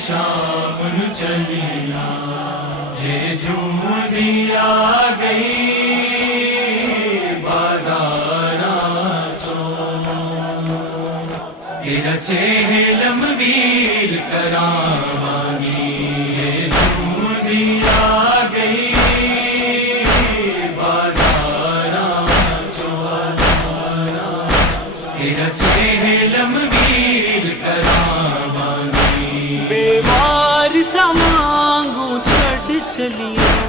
شام نو چلیاں جے جوں دیا گئی بازاراں چوں تیرا چہلم ویر کراوانگی جے جوں دیا گئی بازاراں چوں تیرا چہلم ویر کراوانگی بے وارثاں مانگوں چھڈ چلیاں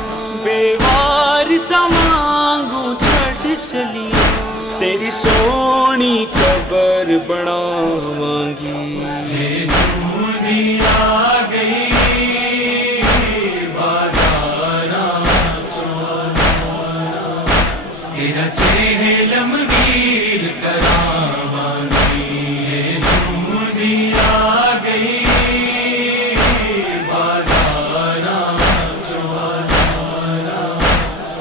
بے وارثاں مانگوں چھڈ چلیاں تیری سونی قبر بناواں گی جے جوں دیا گئی بازاراں چوں تیرا چہلم ویر کراوانگی جے جوں دیا گئی بازاراں چوں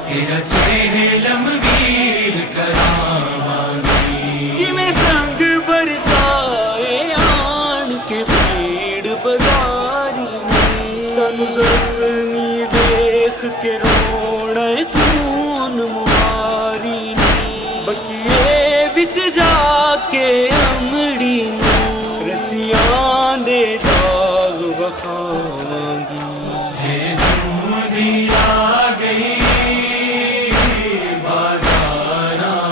تیرا چہلم ویر کراوانگی کیویں سنگ برسائے آن کے بھیڑ بازاری میں سانو زخمی دیکھ کے رونا ہے خون ماری نے بکیے وچ جا کے امڑی نو رسیاں دے داغ وکھاواں گی جے جوں دیا گئی بازاراں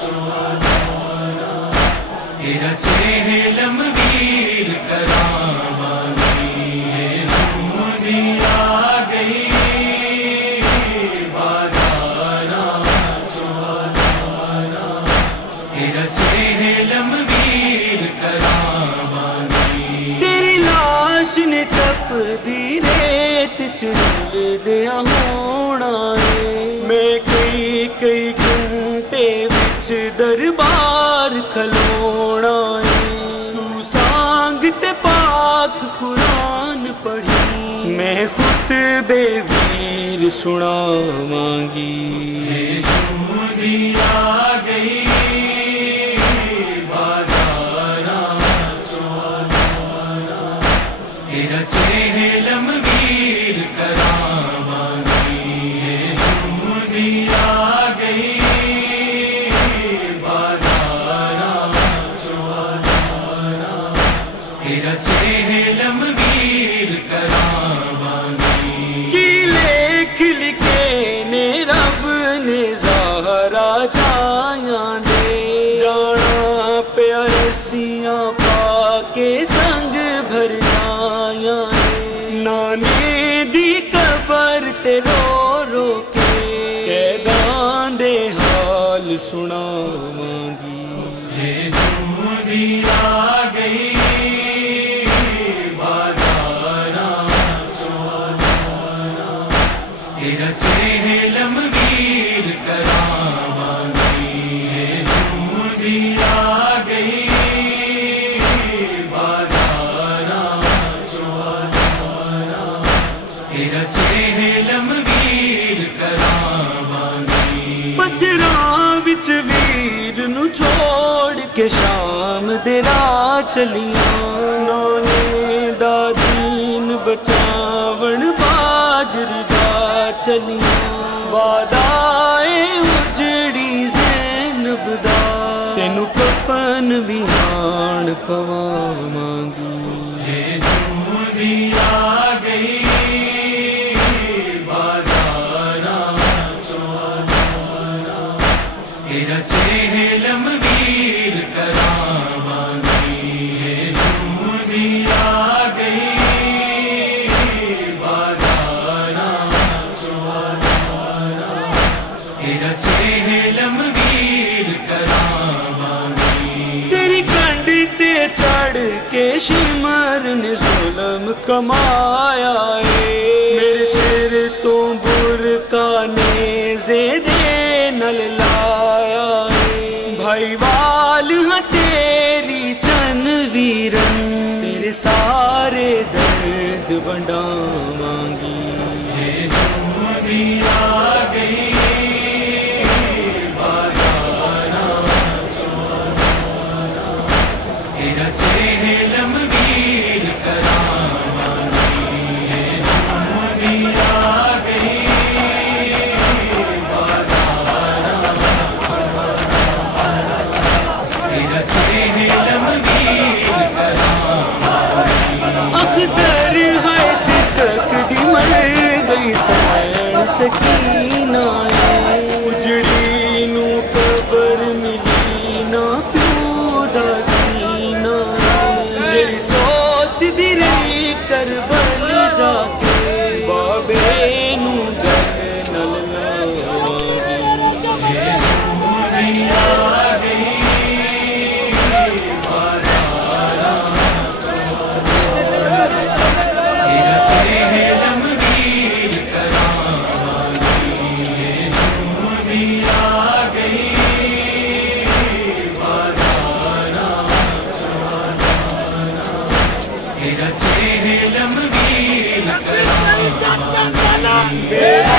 چوں تیرا چہلم ویر کراوانگی جے جوں دیا گئی بازاراں چوں تیرا چہلم ویر کراوانگی تیری لاش نے تپ دی ریت چل دیا ہونا ہے میں کئی گھنٹے وچ دربار کھلونا ہے تو سانگ تے پاک قرآن پڑھی میں خطبے ویر سناواں گی جے جوں دیا گئی بازاراں چوں تیرا چہلم ویر کراوانگی جے جوں دیا گئی بازاراں چوں تیرا چہلم ویر کراوانگی کی لکھ لکھے نے رب نے زہرا جایاں دے جانا پیا رسیاں پا کے سنگ بھر جایاں دے نانے دی قبر تے رو رو کے قیداں دے حال سناواں گی جے جوں دیا گئی بازاراں چوں تیرا چہلم ویر کراوانگی جے جوں دیا گئی بازاراں چوں تیرا چہلم ویر کراوانگی پتھراں وچ ویر نو چھوڑ کے شام دے راہ چلیاں نانے دا دین بچاون باجر دا چلیاں وعدہ اے اجڑی زینب دا تینو کفن وی آن پواواں گی جے جوں دیا گئی بازاراں چوں تیرا چہلم ویر کراوانگی جے جوں دیا گئی بازاراں چوں تیرا چہلم ویر کراوانگی تیری کنڈی تے چڑھ کے شمر نے ظلم کمایا ہے میرے سر تو برکا نیزے دے نل لایا ہے بھائی وال ہاں تیری چن ویرن تیرے سارے درد ونڈاواں گی جے جوں دیا گئی بازاراں چوں تیرا چہلم ویر کراواں سکینہ ہے اجڑی نو قبر ملی نہ پیو دا سینہ ہے جڑی سوچ دی رہی کربل جا کے بابے نو گل نل لاوی یہ دنیا گئی بے